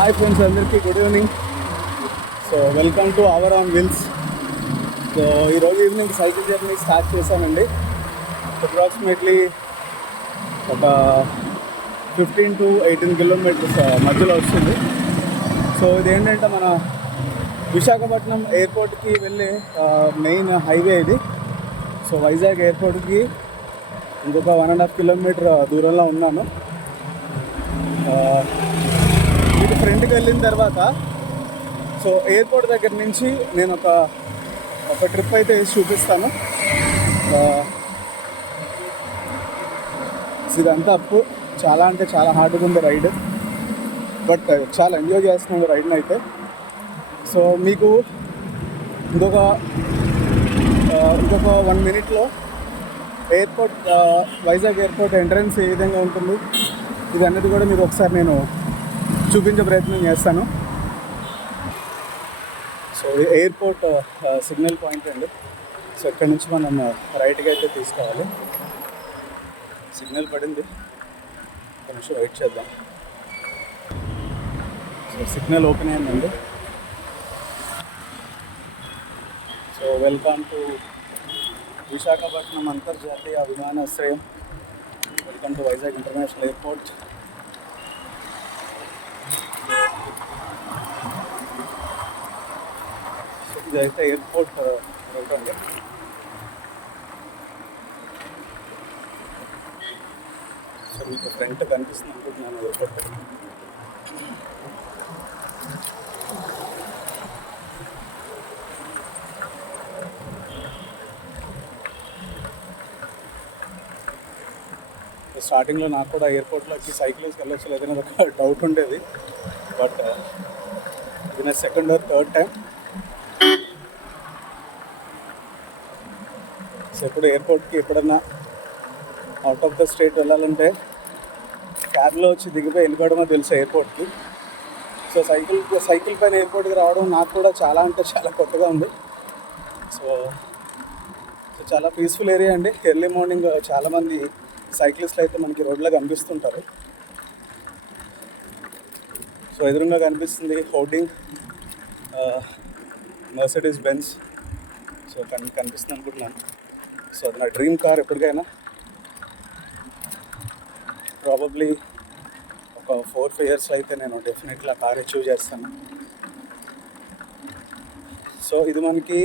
Hi friends అందరికీ good evening. So welcome to our on wheels. So ఈరోజు evening cycle journey start చేశానండి. Approximately ఒక fifteen to eighteen kilometres మధ్యలో వస్తుంది so ఇదేంటంటే మన విశాఖపట్నం ఎయిర్పోర్ట్కి వెళ్ళే మెయిన్ హైవే ఇది. సో వైజాగ్ ఎయిర్పోర్ట్కి ఇంకొక వన్ అండ్ హాఫ్ కిలోమీటర్ దూరంలో ఉన్నాను. ఇటు ఫ్రంట్కి వెళ్ళిన తర్వాత సో ఎయిర్పోర్ట్ దగ్గర నుంచి నేను ఒక ఒక ట్రిప్ అయితే వేసి చూపిస్తాను. ఇదంతా అప్పు. చాలా అంటే చాలా హార్డ్గా ఉంది రైడ్ బట్ uh, చాలా ఎంజాయ్ చేస్తున్నాను రైడ్ని అయితే. సో మీకు ఇంకొక ఇంకొక వన్ మినిట్లో ఎయిర్పోర్ట్ వైజాగ్ ఎయిర్పోర్ట్ ఎంట్రన్స్ ఏ విధంగా ఉంటుంది? ఇది అనేది కూడా మీకు ఒకసారి నేను చూపించే ప్రయత్నం చేస్తాను. సో ఎయిర్పోర్ట్ సిగ్నల్ పాయింట్ అండి. సో ఇక్కడ నుంచి మనం రైట్గా అయితే తీసుకోవాలి. సిగ్నల్ పడింది. ఒక నిమిషం వెయిట్ చేద్దాం. సో సిగ్నల్ ఓపెన్ అయిందండి. సో వెల్కమ్ టు విశాఖపట్నం అంతర్జాతీయ విమానాశ్రయం. Welcome to Vizag international airport. ఇదైతే ఎయిర్పోర్ట్ సో మీకు ఫ్రంట్ కనిపిస్తుంది అనుకుంటున్నాను ఎయిర్పోర్ట్ స్టార్టింగ్లో నాకు కూడా ఎయిర్పోర్ట్లోకి సైకిల్ వేసి వెళ్ళొచ్చు లేదని ఒక డౌట్ ఉండేది. బట్ ఇది నా సెకండ్ ఆర్ థర్డ్ టైం ఎప్పుడు ఎయిర్పోర్ట్కి ఎప్పుడన్నా అవుట్ ఆఫ్ ద స్టేట్ వెళ్ళాలంటే క్యాబ్లో వచ్చి దిగిపోయి వెళ్ళిపోవడమో తెలుసు ఎయిర్పోర్ట్కి. సో సైకిల్ సైకిల్ పైన ఎయిర్పోర్ట్కి రావడం నాకు కూడా చాలా అంటే చాలా కొత్తగా ఉంది. సో సో చాలా పీస్ఫుల్ ఏరియా అండి. ఎర్లీ మార్నింగ్ చాలామంది సైక్లిస్టులు అయితే మనకి రోడ్లో కనిపిస్తుంటారు. సో ఎదురుగా కనిపిస్తుంది హోర్డింగ్ మర్సిడీస్ బెన్స్ సో కనిపిస్తుంది అనుకుంటున్నాను సో అది నా డ్రీమ్ కార్ ఎప్పటికైనా. ప్రాబబ్లీ ఒక ఫోర్ ఫైవ్ ఇయర్స్లో అయితే నేను డెఫినెట్లీ ఆ కార్ అచీవ్ చేస్తాను. సో ఇది మనకి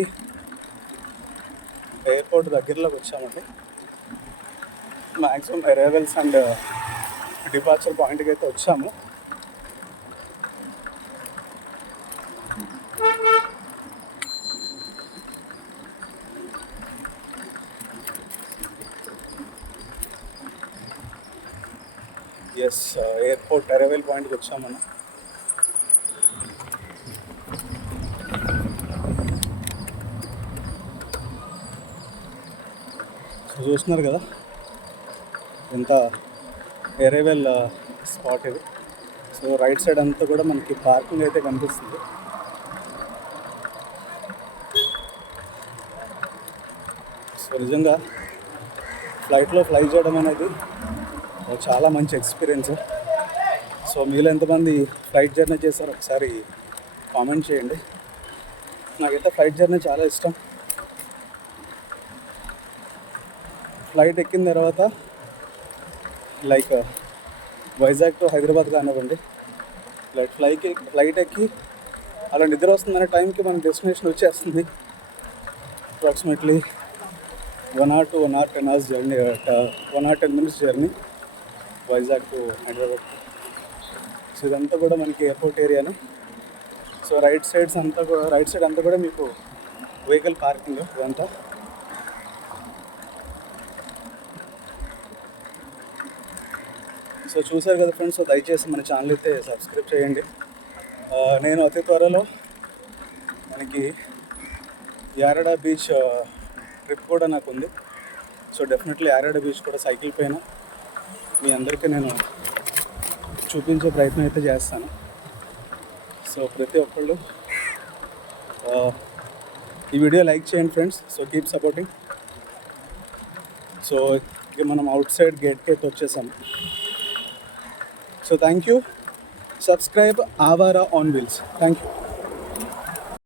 ఎయిర్పోర్ట్ దగ్గరలోకి వచ్చామండి. మ్యాక్సిమం అరైవల్స్ అండ్ డిపార్చర్ పాయింట్కి అయితే వచ్చాము. ఎస్ ఎయిర్పోర్ట్ అరైవల్ పాయింట్కి వచ్చాం మనం. చూస్తున్నారు కదా? ఎంత ఎరైవల్ స్పాట్ uh, ఇది. సో రైట్ సైడ్ అంతా కూడా మనకి పార్కింగ్ అయితే కనిపిస్తుంది. సో నిజంగా ఫ్లైట్లో ఫ్లై చేయడం అనేది చాలా మంచి ఎక్స్పీరియన్స్ సో మీలో ఎంతమంది ఫ్లైట్ జర్నీ చేశారు ఒకసారి కామెంట్ చేయండి. నాకైతే ఫ్లైట్ జర్నీ చాలా ఇష్టం. ఫ్లైట్ ఎక్కిన తర్వాత లైక్ వైజాగ్ టు హైదరాబాద్ కానివ్వండి. లైక్ ఫ్లైట్ ఫ్లైట్ ఎక్కి అలా నిద్ర వస్తుందనే టైంకి మన డెస్టినేషన్ వచ్చేస్తుంది. Approximately one or two one or ten hours journey one or ten minutes journey Vizag to Hyderabad. So ఇదంతా కూడా మనకి ఎయిర్పోర్ట్ ఏరియాను సో రైట్ సైడ్స్ అంతా కూడా రైట్ సైడ్ అంతా కూడా మీకు వెహికల్ పార్కింగ్ ఇదంతా. సో చూసారు కదా ఫ్రెండ్స్ సో దయచేసి మన ఛానల్ అయితే సబ్స్క్రైబ్ చేయండి. నేను అతి త్వరలో మనకి యారడా బీచ్ ట్రిప్ కూడా నాకు ఉంది. సో డెఫినెట్లీ యారడా బీచ్ కూడా సైకిల్ పైన మీ అందరికీ నేను చూపించే ప్రయత్నం అయితే చేస్తాను. సో ప్రతి ఒక్కళ్ళు ఈ వీడియో లైక్ చేయండి friends. So keep supporting so ఇక మనం అవుట్ సైడ్ గేట్కి అయితే వచ్చేసాము. So thank you subscribe Awara on wheels thank you